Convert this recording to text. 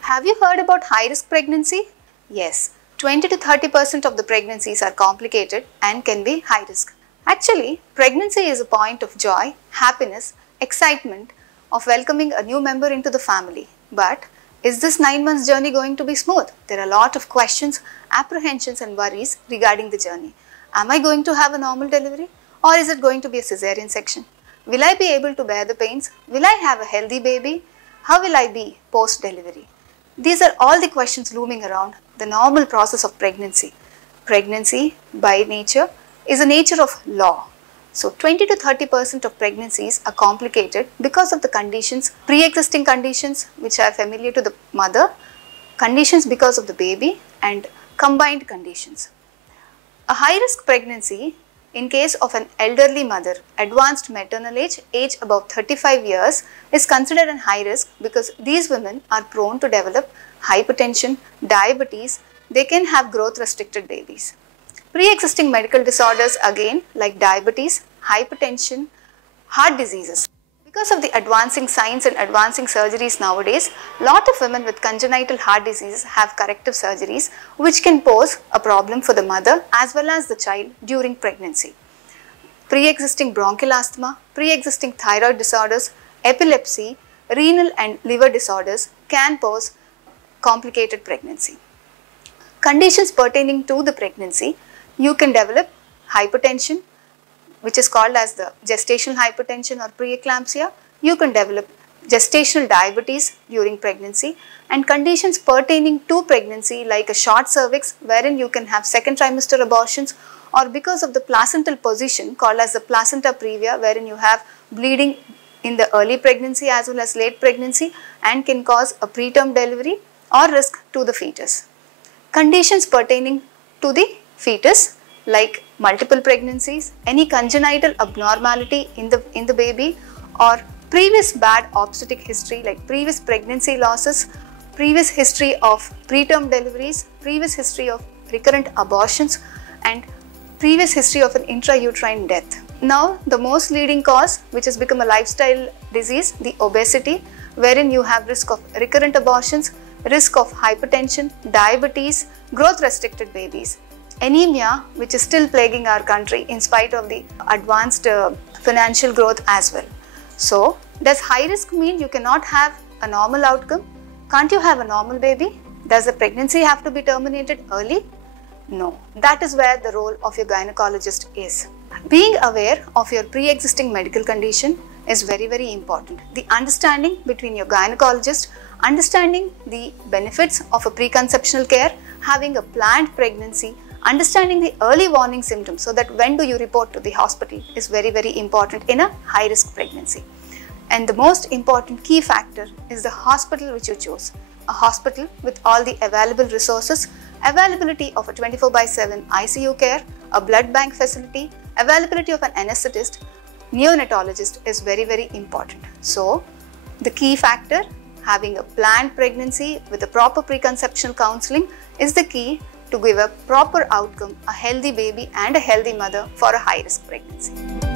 Have you heard about high-risk pregnancy? Yes, 20 to 30% of the pregnancies are complicated and can be high risk. Actually, pregnancy is a point of joy, happiness, excitement of welcoming a new member into the family. But is this 9 months journey going to be smooth? There are a lot of questions, apprehensions and worries regarding the journey. Am I going to have a normal delivery or is it going to be a cesarean section? Will I be able to bear the pains? Will I have a healthy baby? How will I be post-delivery? These are all the questions looming around the normal process of pregnancy. Pregnancy, by nature, is a nature of law. So, 20 to 30% of pregnancies are complicated because of the conditions, pre-existing conditions which are familiar to the mother, conditions because of the baby and combined conditions. A high-risk pregnancy in case of an elderly mother, advanced maternal age above 35 years is considered an high risk because these women are prone to develop hypertension, diabetes, they can have growth restricted babies. Pre-existing medical disorders again like diabetes, hypertension, heart diseases. Because of the advancing science and advancing surgeries nowadays, lot of women with congenital heart diseases have corrective surgeries which can pose a problem for the mother as well as the child during pregnancy. Pre-existing bronchial asthma, pre-existing thyroid disorders, epilepsy, renal and liver disorders can pose complicated pregnancy. Conditions pertaining to the pregnancy, you can develop hypertension, which is called as the gestational hypertension or preeclampsia. You can develop gestational diabetes during pregnancy and conditions pertaining to pregnancy like a short cervix wherein you can have second trimester abortions or because of the placental position called as the placenta previa wherein you have bleeding in the early pregnancy as well as late pregnancy and can cause a preterm delivery or risk to the fetus. Conditions pertaining to the fetus like multiple pregnancies, any congenital abnormality in the baby or previous bad obstetric history like previous pregnancy losses, previous history of preterm deliveries, previous history of recurrent abortions and previous history of an intrauterine death. Now the most leading cause which has become a lifestyle disease, the obesity wherein you have risk of recurrent abortions, risk of hypertension, diabetes, growth restricted babies. Anemia which is still plaguing our country in spite of the advanced financial growth as well. So, does high risk mean you cannot have a normal outcome? Can't you have a normal baby? Does the pregnancy have to be terminated early? No, that is where the role of your gynecologist is. Being aware of your pre-existing medical condition is very important. The understanding between your gynecologist, understanding the benefits of a preconceptional care, having a planned pregnancy, understanding the early warning symptoms so that when do you report to the hospital is very important in a high risk pregnancy. And the most important key factor is the hospital which you choose. A hospital with all the available resources, availability of a 24/7 ICU care, a blood bank facility, availability of an anesthetist, neonatologist is very important. So, the key factor, having a planned pregnancy with a proper preconceptional counseling is the key to give a proper outcome, a healthy baby and a healthy mother for a high risk pregnancy.